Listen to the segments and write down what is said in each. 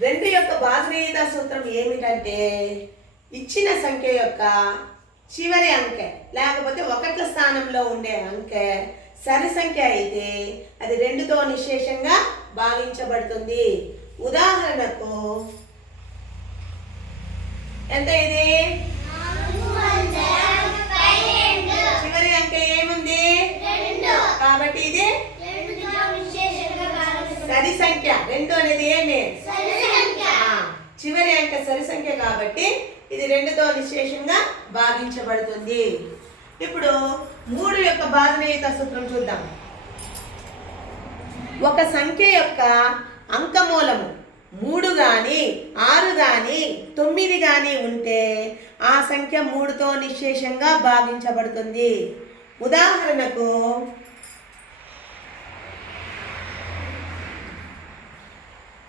రెండు యొక్క బాధనీయత సూత్రం ఏమిటంటే ఇచ్చిన సంఖ్య యొక్క చివరి అంకె లేకపోతే ఒకట్ల స్థానంలో ఉండే అంకె సరి సంఖ్య అయితే అది రెండుతో నిశేషంగా భావించబడుతుంది ఉదాహరణకు ఎంత ఇది? చివరి అంకె ఏముంది? కాబట్టి ఇది సరి సంఖ్య. రెండు అనేది ఏమి సరి సంఖ్య కాబట్టి ఇది రెండుతో నిశేషంగా భాగించబడుతుంది. ఇప్పుడు మూడు యొక్క భాగనీయత సూత్రం చూద్దాం. ఒక సంఖ్య యొక్క అంకమూలము మూడు కానీ ఆరు కానీ తొమ్మిది కానీ ఉంటే ఆ సంఖ్య మూడుతో నిశేషంగా భావించబడుతుంది ఉదాహరణకు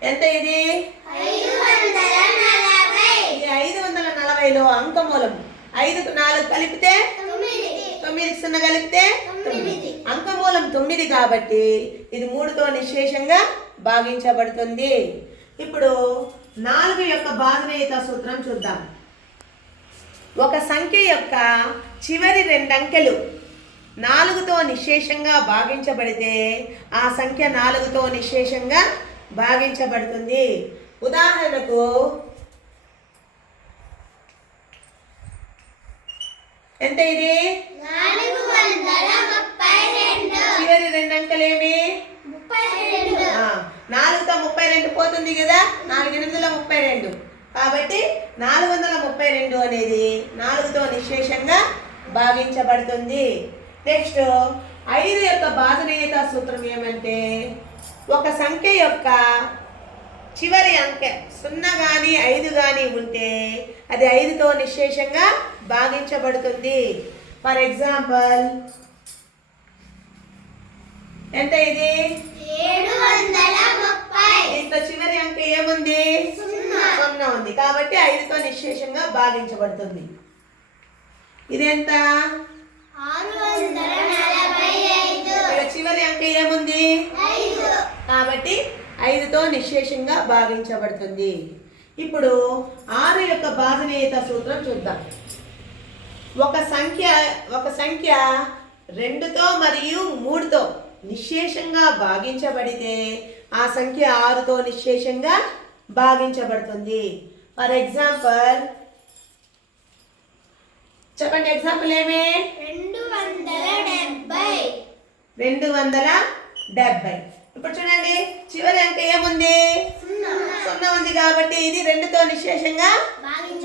ఎంత ఇది ఐదు నలభైలో అంకమూలం ఐదుకు నాలుగు కలిపితే తొమ్మిదికి సున్నా కలిపితే తొమ్మిది. అంకమూలం తొమ్మిది కాబట్టి ఇది మూడుతో నిశేషంగా భావించబడుతుంది ఇప్పుడు నాలుగు యొక్క భాగనీయత సూత్రం చూద్దాం. ఒక సంఖ్య యొక్క చివరి రెండు అంకెలు నాలుగుతో నిశేషంగా భాగించబడితే ఆ సంఖ్య నాలుగుతో నిశేషంగా భాగించబడుతుంది. ఉదాహరణకు ఎంత ఇది? చివరి రెండు అంకెలేమి నాలుగుతో ముప్పై రెండు పోతుంది కదా? నాలుగు ఎనిమిదిలో ముప్పై రెండు. కాబట్టి నాలుగు వందల ముప్పై రెండు అనేది నాలుగుతో నిశేషంగా భావించబడుతుంది నెక్స్ట్ ఐదు యొక్క బాధనీయత సూత్రం ఏమంటే ఒక సంఖ్య యొక్క చివరి అంకె సున్నా కానీ ఐదు కానీ ఉంటే అది ఐదుతో నిశేషంగా భాగించబడుతుంది ఫర్ ఎగ్జాంపుల్ ఎంత ఇది? దీంట్లో చివరి అంక ఏముంది? సున్నా. ఉంది. కాబట్టి ఐదుతో నిశేషంగా భాగించబడుతుంది ఇదెంత? ఇక్కడ చివరి అంక ఏముంది? కాబట్టి ఐదుతో నిశేషంగా భావించబడుతుంది ఇప్పుడు ఆరు యొక్క భాగనీయత సూత్రం చూద్దాం. ఒక సంఖ్య ఒక సంఖ్య రెండుతో మరియు మూడుతో నిశేషంగా భాగించబడితే ఆ సంఖ్య ఆరుతో నిశేషంగా భాగించబడుతుంది. ఫర్ ఎగ్జాంపుల్ చెప్పండి ఎగ్జాంపుల్ ఏమి? రెండు వందల డెబ్బై. ఇప్పుడు చూడండి చివరి అంక ఏముంది? సున్నా. ఉంది కాబట్టి ఇది రెండుతో నిశేషంగా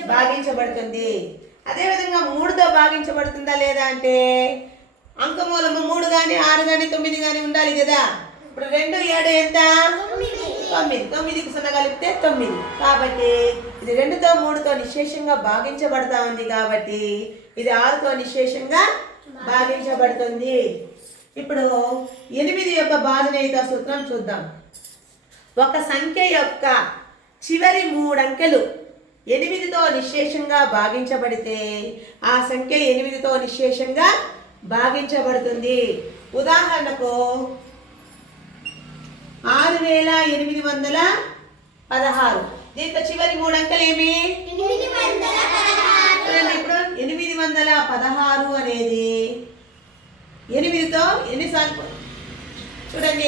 భాగించబడుతుంది. అదేవిధంగా మూడుతో భాగించబడుతుందా లేదా అంటే అంకమూలము మూడు కానీ ఆరు కానీ తొమ్మిది కానీ ఉండాలి కదా. ఇప్పుడు రెండు ఏడు ఎంత? తొమ్మిది. తొమ్మిదికి సున్నా కలిపితే తొమ్మిది. కాబట్టి ఇది రెండుతో మూడుతో నిశేషంగా భాగించబడతా ఉంది కాబట్టి ఇది ఆరుతో నిశేషంగా భాగించబడుతుంది. ఇప్పుడు ఎనిమిది యొక్క బాధనేత సూత్రం చూద్దాం. ఒక సంఖ్య యొక్క చివరి మూడు అంకెలు. ఎనిమిదితో నిశేషంగా భాగించబడితే ఆ సంఖ్య ఎనిమిదితో నిశేషంగా భాగించబడుతుంది. ఉదాహరణకు ఆరు వేల ఎనిమిది వందల పదహారు. దీంట్లో చివరి మూడు అంకెలు ఏమి? ఇప్పుడు. ఎనిమిది వందల పదహారు అనేది ఎనిమిదితో ఎన్నిసార్లు? చూడండి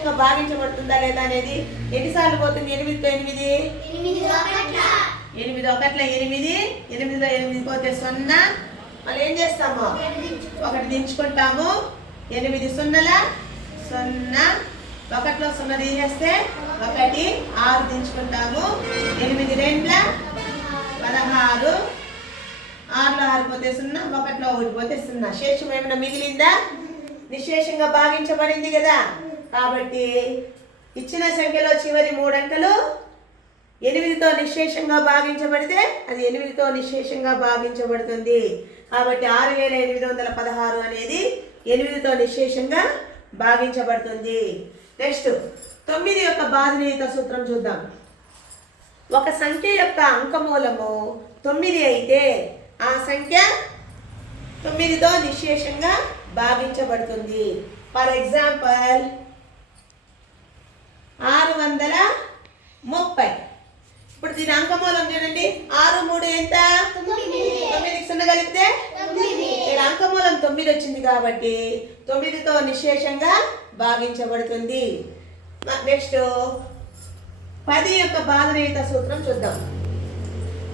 విశేషంగా భావించబడుతుందా లేదా అనేది ఎన్నిసార్లు పోతుంది? ఎనిమిదితో ఎనిమిది. ఎనిమిది ఒకట్ల ఎనిమిది. ఎనిమిదిలో ఎనిమిది పోతే సున్నా. మళ్ళీ ఏం చేస్తాము? ఒకటి దించుకుంటాము. ఎనిమిది సున్నల సున్నా. ఒకటిలో సున్నా తీసేస్తే ఒకటి ఆరు దించుకుంటాము. ఎనిమిది రెండ్ల పదహారు. ఆరులో ఆరు పోతే సున్నా ఒకటిలో ఒకటి పోతే సున్నా. శేషం ఏమైనా మిగిలిందా? నిశేషంగా భావించబడింది కదా. కాబట్టి ఇచ్చిన సంఖ్యలో చివరి మూడు అంకెలు ఎనిమిదితో నిశేషంగా భావించబడితే అది ఎనిమిదితో నిశేషంగా భావించబడుతుంది కాబట్టి ఆరు వేల ఎనిమిది వందల పదహారు అనేది ఎనిమిదితో నిశేషంగా భాగించబడుతుంది. నెక్స్ట్ తొమ్మిది యొక్క బాధనీయత సూత్రం చూద్దాం. ఒక సంఖ్య యొక్క అంకమూలము తొమ్మిది అయితే ఆ సంఖ్య తొమ్మిదితో నిశేషంగా భావించబడుతుంది ఫర్ ఎగ్జాంపుల్ ఆరు వందల ముప్పై దీని అంకమూలం చూడండి. ఆరు మూడు ఎంత తొమ్మిదికి సున్నా కలిపితే ఇక్కడ అంకమూలం తొమ్మిది వచ్చింది కాబట్టి తొమ్మిదితో నిశేషంగా భాగించబడుతుంది. నెక్స్ట్ పది యొక్క బాధనీయత సూత్రం చూద్దాం.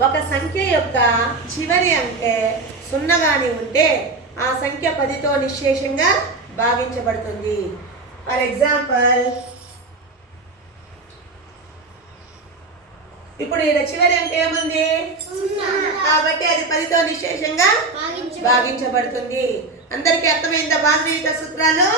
ఒక సంఖ్య యొక్క చివరి అంకె సున్నగాని ఉంటే ఆ సంఖ్య పదితో నిశేషంగా భాగించబడుతుంది. ఫర్ ఎగ్జాంపుల్ ఇప్పుడు ఈడ చివరి అంక ఏముంది? కాబట్టి అది పదితో నిశేషంగా భాగించబడుతుంది. అందరికీ అర్థమైందా బాధనీయత సూత్రాలు?